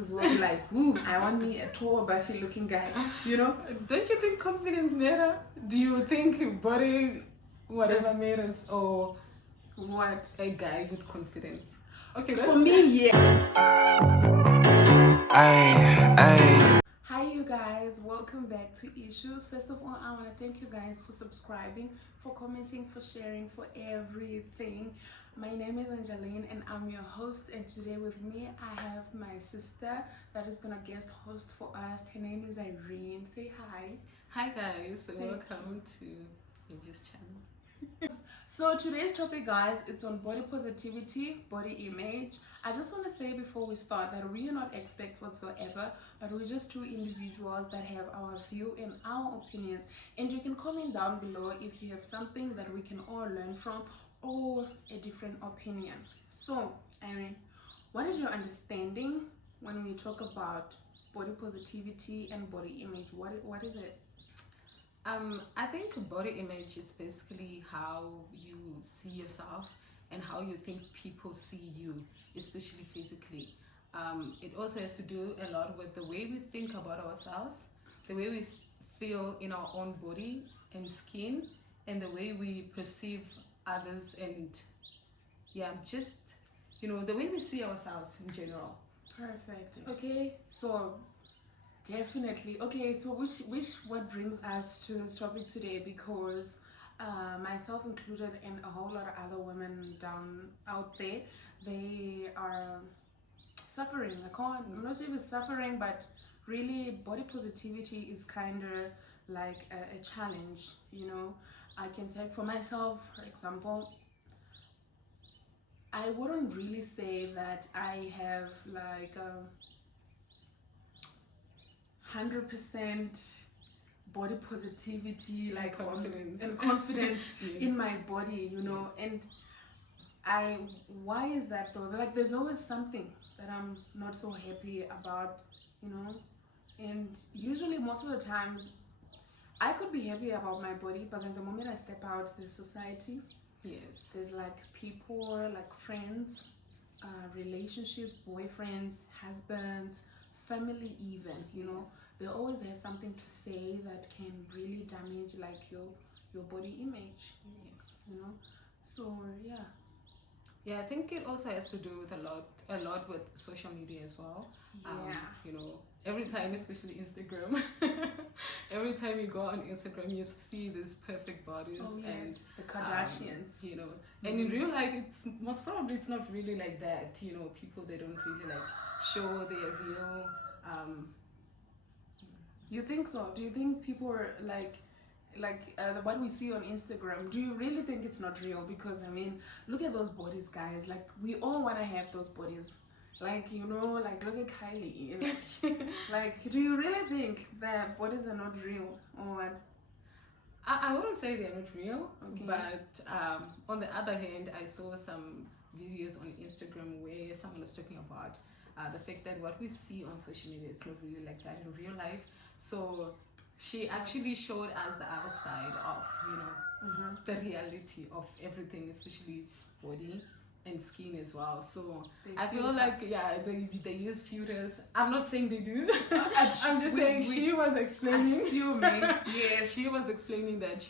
as well. Like, ooh, I want me a tall, buffy looking guy, you know? Don't you think confidence matter? Do you think body, whatever matters, or What? a guy with confidence? Okay, For me, yeah. Hi you guys, welcome back to Issues. First of all, I want to thank you guys for subscribing, for commenting, for sharing, for everything. My name is Angeline and I'm your host, and today with me I have my sister that is gonna guest host for us. Her name is Irene. Say hi. Hi guys, welcome to Issues channel. So today's topic, guys, it's on body positivity, body image. I just want to say before we start that we are not experts whatsoever, but we're just two individuals that have our view and our opinions. And you can comment down below if you have something that we can all learn from or a different opinion. So, Irene, what is your understanding when we talk about body positivity and body image? What is it? I think body image is basically how you see yourself and how you think people see you, especially physically. It also has to do a lot with the way we think about ourselves, the way we feel in our own body and skin, and the way we perceive others, and just the way we see ourselves in general. Perfect. Okay, so definitely. Okay, so which what brings us to this topic today, because myself included and a whole lot of other women out there, they are suffering. I'm not sure if it's suffering, but really body positivity is kind of like a challenge, I can take for myself, for example. I wouldn't really say that I have like 100% body positivity, like confidence. and confidence Yes. in my body, Yes. And why is that though? Like, there's always something that I'm not so happy about, and usually most of the times I could be happy about my body, but then the moment I step out, there's society. Yes. There's like people, like friends, relationships, boyfriends, husbands, family even, Yes. They always have something to say that can really damage like your body image. Yes. So yeah, I think it also has to do with a lot with social media as well. Every time, especially Instagram, every time you go on Instagram, you see these perfect bodies. Oh yes, and the Kardashians. And in real life, it's most probably it's not really like that. People, they don't really like show their real. You think so? Do you think people are like what we see on Instagram? Do you really think it's not real? Because I mean, look at those bodies, guys. Like, we all want to have those bodies. Like, like, look at Kylie. Like, do you really think that bodies are not real, or what? I wouldn't say they're not real, Okay. but on the other hand, I saw some videos on Instagram where someone was talking about the fact that what we see on social media, it's not really like that in real life. So she actually showed us the other side of the reality of everything, especially body and skin as well. So I feel like they use filters. I'm not saying they do. I'm just saying she was explaining. Assuming, yes. She was explaining that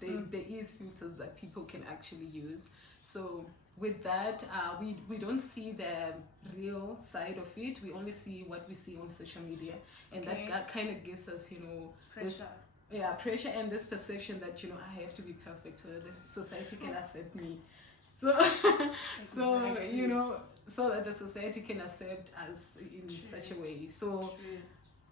there is filters that people can actually use. So with that, we don't see the real side of it. We only see what we see on social media, and that kind of gives us pressure. Pressure and this perception that I have to be perfect so the society can accept me. So, Exactly. so that the society can accept us in True. such a way. So True.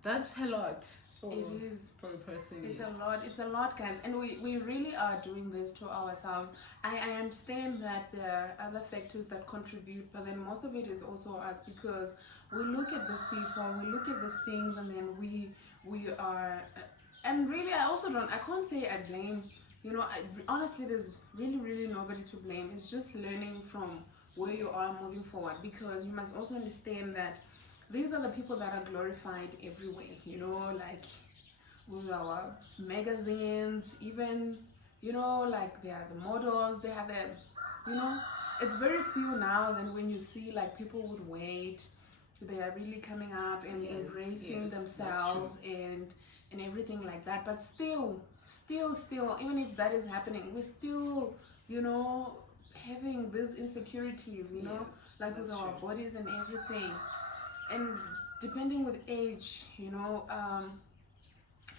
that's a lot for, it is. For a person. It's a lot, guys. And we really are doing this to ourselves. I understand that there are other factors that contribute, but then most of it is also us, because we look at these people, we look at these things, and then we are... And really, I can't say I blame... honestly, there's really nobody to blame. It's just learning from where you are moving forward, because you must also understand that these are the people that are glorified everywhere, like with our magazines, even, like they are the models, they have it's very few now than when you see like people with weight they are really coming up and Yes, embracing yes, that's themselves and everything like that. But still, even if that is happening, we're still, you know, having these insecurities, you know, Yes, like with that's our true. bodies and everything. And depending with age, you know,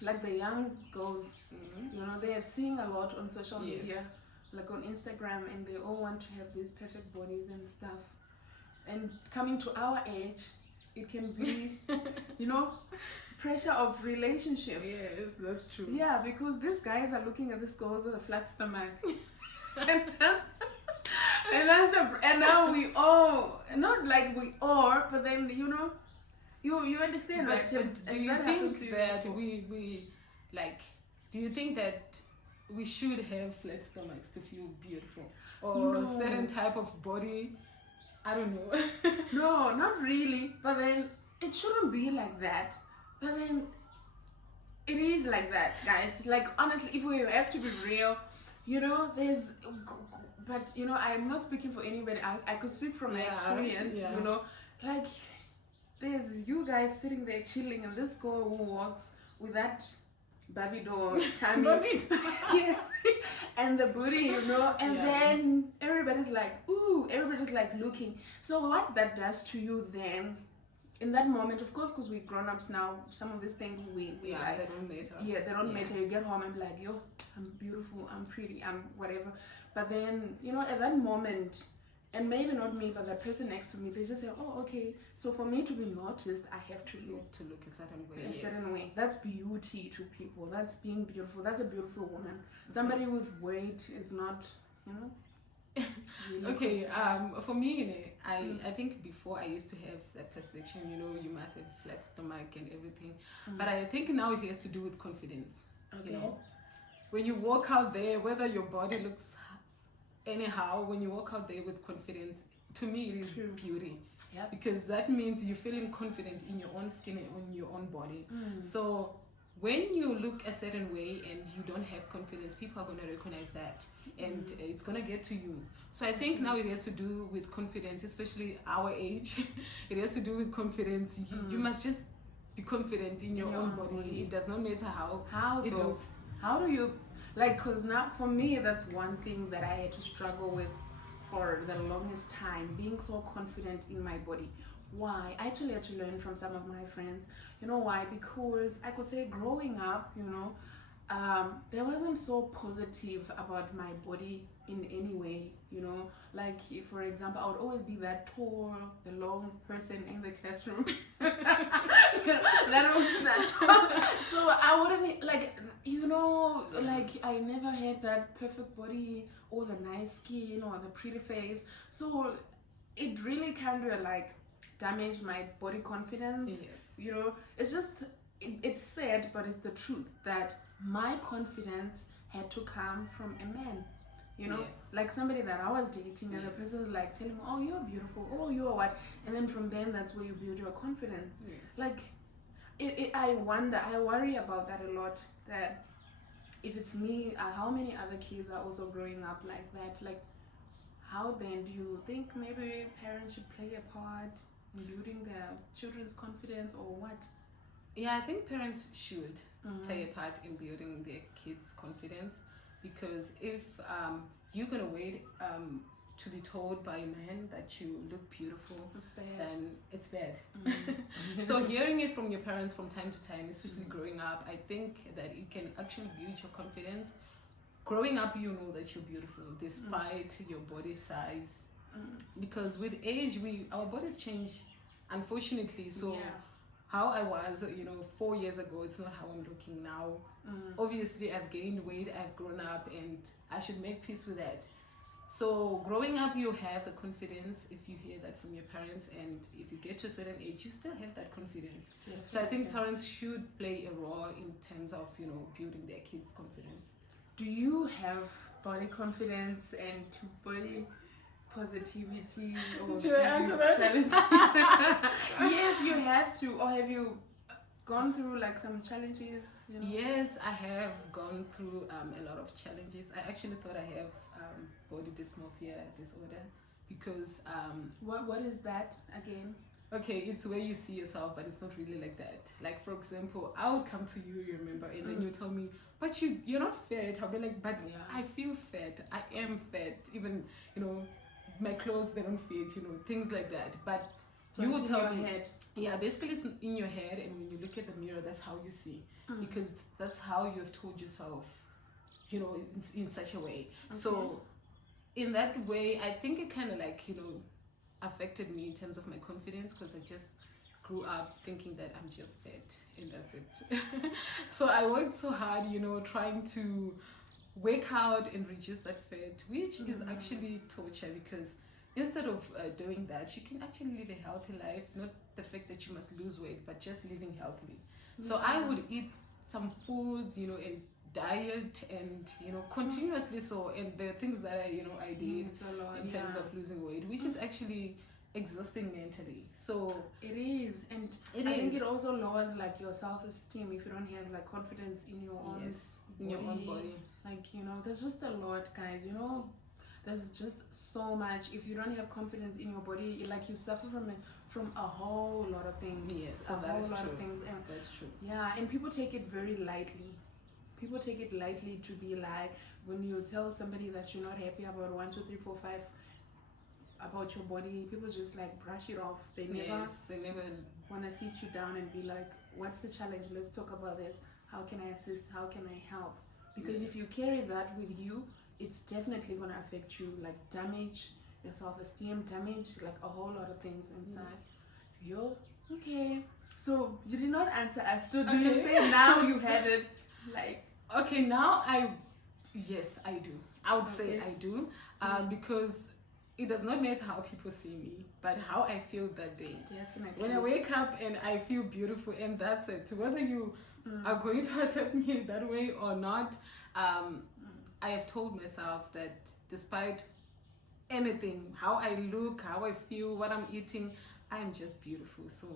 like the young girls, you know, they are seeing a lot on social Yes. media, like on Instagram, and they all want to have these perfect bodies and stuff. And coming to our age, it can be, you know, pressure of relationships. Yes, that's true. Yeah, because these guys are looking at this girls with a flat stomach. and that's and now we all, not like we are, but then, you know, you understand, But, right? but do you that happened to think you that before? we like? Do you think that we should have flat stomachs to feel beautiful, or No. certain type of body? I don't know. No, not really. But then it shouldn't be like that. But then it is like that, guys. Like, honestly, if we have to be real, you know, there's. But, you know, I'm not speaking for anybody. I could speak from my experience, yeah. you know. Like, there's you guys sitting there chilling, and this girl who walks with that Barbie doll tummy. Barbie doll. Yes. And the booty, you know, and Yeah. then everybody's like, ooh, everybody's like looking. So what that does to you then, in that moment, of course, because we're grown-ups now, some of these things we like, they don't matter. yeah, they don't matter. You get home and be like, yo, I'm beautiful, I'm pretty, I'm whatever. But then, you know, at that moment, and maybe not me, but the person next to me, they just say, oh, okay, so for me to be noticed, I have to look a certain way. a certain way. That's beauty to people. That's being beautiful. That's a beautiful woman. Somebody with weight is not, you know. Really Okay, considered. for me, I think before I used to have that perception, you know, you must have flat stomach and everything. But I think now it has to do with confidence. Okay. You know, when you walk out there, whether your body looks anyhow, when you walk out there with confidence, to me it is True. beauty. Yep. Because that means you're feeling confident in your own skin and in your own body. So when you look a certain way and you don't have confidence, people are going to recognize that, and it's going to get to you. So I think now it has to do with confidence, especially our age. It has to do with confidence. You must just be confident in your own body. It does not matter how it though? looks. How do you, like, because now for me, that's one thing that I had to struggle with for the longest time, being so confident in my body. Why? I actually had to learn from some of my friends. You know why? Because I could say growing up, you know, there wasn't so positive about my body in any way, you know. Like, for example, I would always be that tall, the long person in the classroom. That was that tall. So I wouldn't, like, you know, like, I never had that perfect body or the nice skin or the pretty face. So it really kind of like damaged my body confidence. Yes. You know, it's just, it's sad, but it's the truth that my confidence had to come from a man. You know, Yes. like somebody that I was dating, and the person was like telling me, oh, you're beautiful, oh, you're what, and then from then that's where you build your confidence. Yes. Like, I worry about that a lot, that if it's me, how many other kids are also growing up like that? Like, how then do you think maybe parents should play a part in building their children's confidence, or what? Yeah, I think parents should play a part in building their kids' confidence, because if you're gonna wait to be told by a man that you look beautiful, It's bad. then it's bad. So hearing it from your parents from time to time, especially growing up, I think that it can actually build your confidence. Growing up, you know that you're beautiful despite your body size, because with age, our bodies change, unfortunately. So how I was, you know, 4 years ago, it's not how I'm looking now. Obviously, I've gained weight, I've grown up, and I should make peace with that. So growing up, you have the confidence if you hear that from your parents, and if you get to a certain age, you still have that confidence. So I think parents should play a role in terms of, you know, building their kids' confidence. Do you have body confidence and body positivity, or Should I have answer you that? challenged? Yes, you have to. Or have you gone through like some challenges? You know? Yes, I have gone through a lot of challenges. I actually thought I have body dysmorphia disorder, because What is that again? okay, it's where you see yourself, but it's not really like that. Like, for example, I would come to you, you remember, and then you tell me, but you're not fat. I'll be like, but I feel fat. I am fat. Even, you know, my clothes, they don't fit, you know, things like that. But so you will tell me, head. Yeah, basically it's in your head, and when you look at the mirror, that's how you see, because that's how you have told yourself, you know, in such a way. So in that way, I think it kind of like, you know, affected me in terms of my confidence, because I just grew up thinking that I'm just fat and that's it. So I worked so hard, you know, trying to work out and reduce that fat, which is actually torture, because instead of doing that, you can actually live a healthy life. Not the fact that you must lose weight, but just living healthily. So I would eat some foods, you know, and diet, and you know, continuously. So, and the things that I did in terms of losing weight, which is actually exhausting mentally. So it is, and I think it also lowers like your self-esteem if you don't have like confidence in your own in your own body. Like, you know, there's just a lot, guys, you know, there's just so much. If you don't have confidence in your body, like you suffer from a whole lot of things. Yes, a whole lot of things. And that's true. Yeah, and people take it very lightly. People take it lightly to be like, when you tell somebody that you're not happy about 1, 2, 3, 4, 5 about your body, people just like brush it off. They never want to sit you down and be like, what's the challenge? Let's talk about this. How can I assist? How can I help? Because if you carry that with you, it's definitely going to affect you, like damage your self-esteem, damage like a whole lot of things inside. Yo, okay. So you did not answer us. So do you say now you have it? Like, okay, now yes, I do. I would say I do, because it does not matter how people see me, but how I feel that day. Definitely. When I wake up and I feel beautiful, and that's it. Whether you are going to accept me that way or not, I have told myself that despite anything, how I look, how I feel, what I'm eating, I'm just beautiful. So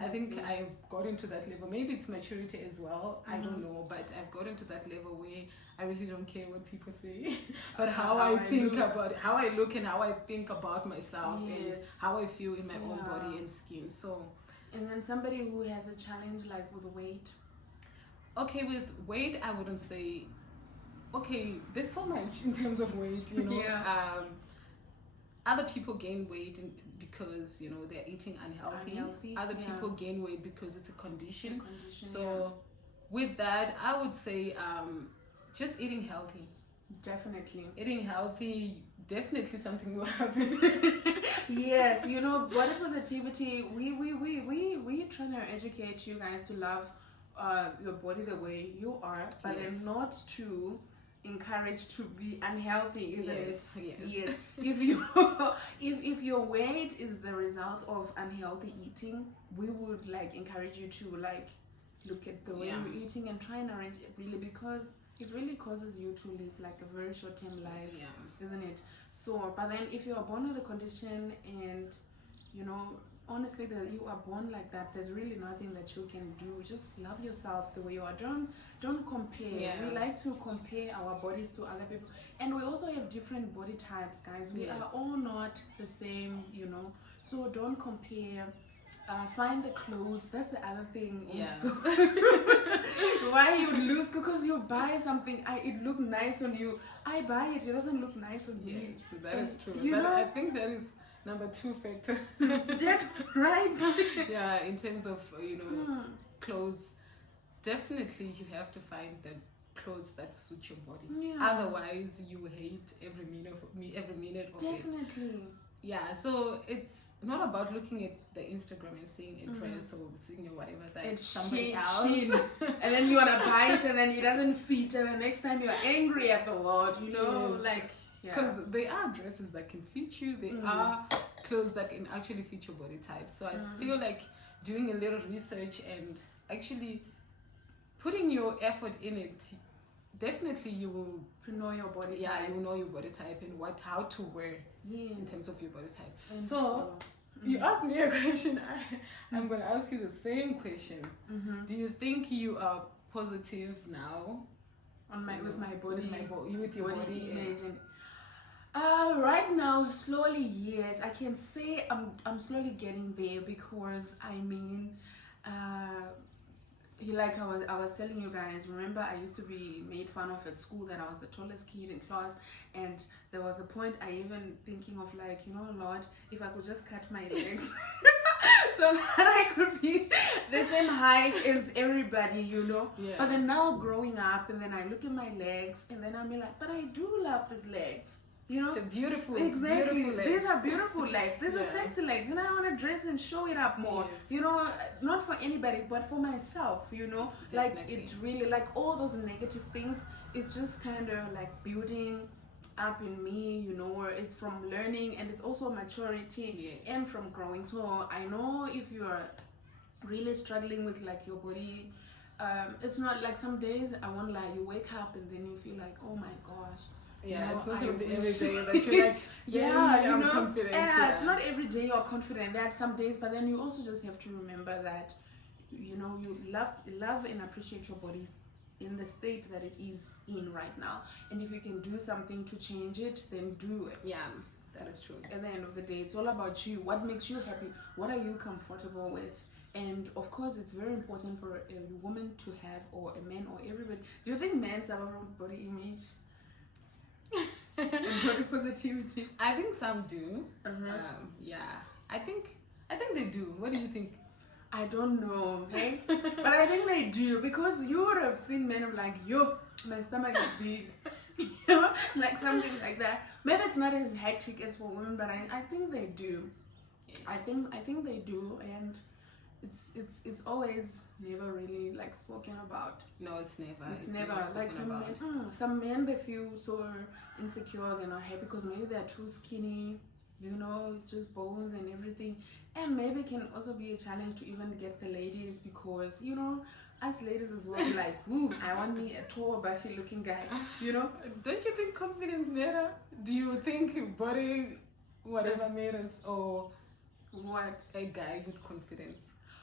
I think I've gotten to that level. Maybe it's maturity as well. I don't know, but I've gotten to that level where I really don't care what people say, but how I think about how I look and how I think about myself and how I feel in my own body and skin. So, and then somebody who has a challenge like with weight. Okay, with weight, I wouldn't say. Okay, there's so much in terms of weight, you know. Other people gain weight because, you know, they're eating unhealthy. Other people gain weight because it's a condition. So with that, I would say just eating healthy. Definitely. Eating healthy, definitely something will happen. Yes, you know, body positivity, we trying to educate you guys to love your body the way you are, but then not to encouraged to be unhealthy, isn't it? Yes. If you if your weight is the result of unhealthy eating, we would like encourage you to like look at the way you're eating and try and arrange it really, because it really causes you to live like a very short-term life, isn't it? So, but then if you are born with a condition and, you know, honestly, that you are born like that, there's really nothing that you can do. Just love yourself the way you are. Don't compare. We like to compare our bodies to other people, and we also have different body types, guys. We are all not the same, you know, so don't compare. Find the clothes. That's the other thing also. Why you lose? Because you buy something, it look nice on you, I buy it, it doesn't look nice on me. Yes, that is true. You know, I think that is number 2 factor. Right? Yeah, in terms of, you know, clothes, definitely you have to find the clothes that suit your body. Otherwise, you hate every minute of it. Definitely. Yeah, so it's not about looking at the Instagram and seeing a dress or seeing whatever that it's somebody else. And then you want to buy it and then it doesn't fit, and the next time you're angry at the world, you know, like. Because there are dresses that can fit you, there are clothes that can actually fit your body type. So I feel like doing a little research and actually putting your effort in it, definitely you will know your body type. Yeah, you will know your body type and how to wear in terms of your body type. And so you asked me a question, I'm going to ask you the same question. Do you think you are positive now with my body, with your body image? Right now, slowly, yes. I can say I'm slowly getting there because I mean, uh, like I was telling you guys, remember I used to be made fun of at school that I was the tallest kid in class, and there was a point I even thinking of like, Lord, if I could just cut my legs so that I could be the same height as everybody, Yeah. But then now growing up, and then I look at my legs, and then I'm like, but I do love these legs. The beautiful, exactly. beautiful legs. These are beautiful legs. These are sexy legs, and I want to dress and show it up more. Yes. Not for anybody, but for myself. Like it really, like all those negative things. It's just kind of like building up in me. It's from learning, and it's also maturity and from growing. So I know if you are really struggling with like your body. It's not like some days, I won't lie, you wake up and then you feel like, oh my gosh. Yeah, it's not every day that you're like, I'm confident. Yeah, it's not every day you're confident. There are some days, but then you also just have to remember that, you love and appreciate your body in the state that it is in right now. And if you can do something to change it, then do it. Yeah, that is true. At the end of the day, it's all about you. What makes you happy? What are you comfortable with? And of course, it's very important for a woman to have, or a man, or everybody. Do you think men suffer from body image? And body positivity? I think some do. Yeah, I think they do. What do you think? I don't know, hey? But I think they do, because you would have seen men of like, yo, my stomach is big. Like something like that. Maybe it's not as hectic as for women, but I think they do. Yes. I think they do, and it's always never really like spoken about. No, it's never. It's never like some men they feel so insecure, they're not happy because maybe they're too skinny. It's just bones and everything, and maybe it can also be a challenge to even get the ladies, because us ladies as well, like, woo, I want me a tall, buffy looking guy. Don't you think confidence matter? Do you think body whatever matters, or what? A guy with confidence?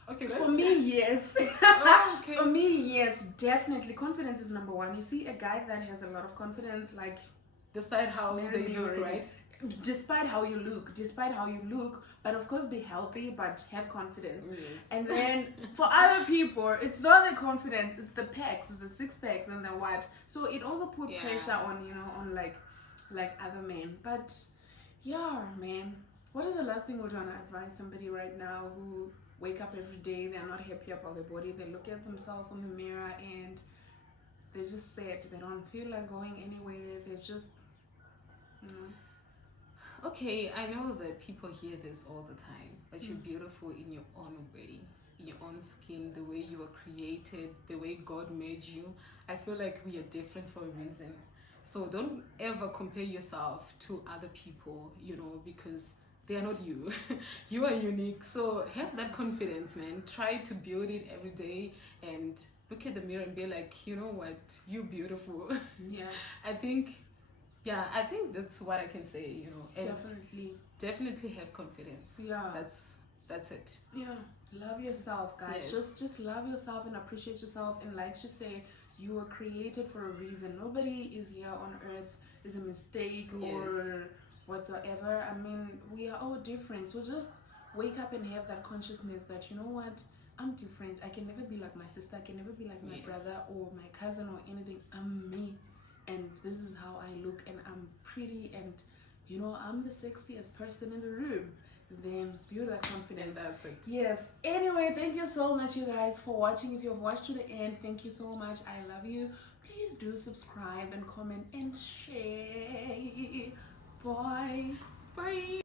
Okay, for me, yes. Okay. For me, yes, definitely. Confidence is number one. You see a guy that has a lot of confidence, like, despite how they look, right? Despite how you look, but of course be healthy, but have confidence. And then for other people, it's not the confidence, it's the pecs, the six packs, and the what. So it also put pressure on on like other men. But yeah, man, what is the last thing would you want to advise somebody right now who wake up every day, they're not happy about their body, they look at themselves in the mirror and they're just sad, they don't feel like going anywhere, they're just Okay, I know that people hear this all the time, but you're beautiful in your own way, in your own skin, the way you were created, the way God made you. I feel like we are different for a reason. So don't ever compare yourself to other people, because they are not you. You are unique. So have that confidence, man. Try to build it every day and look at the mirror and be like, you know what, you're beautiful. Yeah. I think that's what I can say, and definitely have confidence. Yeah, that's it. Yeah, love yourself, guys. Yes. Just love yourself and appreciate yourself, and like she said, you were created for a reason. Nobody is here on earth is a mistake or whatsoever. I mean, we are all different, so just wake up and have that consciousness that, you know what, I'm different. I can never be like my sister, I can never be like my brother or my cousin or anything. I'm me, and this is how I look, and I'm pretty, and I'm the sexiest person in the room. Then build that confidence. And that's it. Yes. Anyway, thank you so much, you guys, for watching. If you've watched to the end, thank you so much. I love you. Please do subscribe and comment and share. Bye. Bye.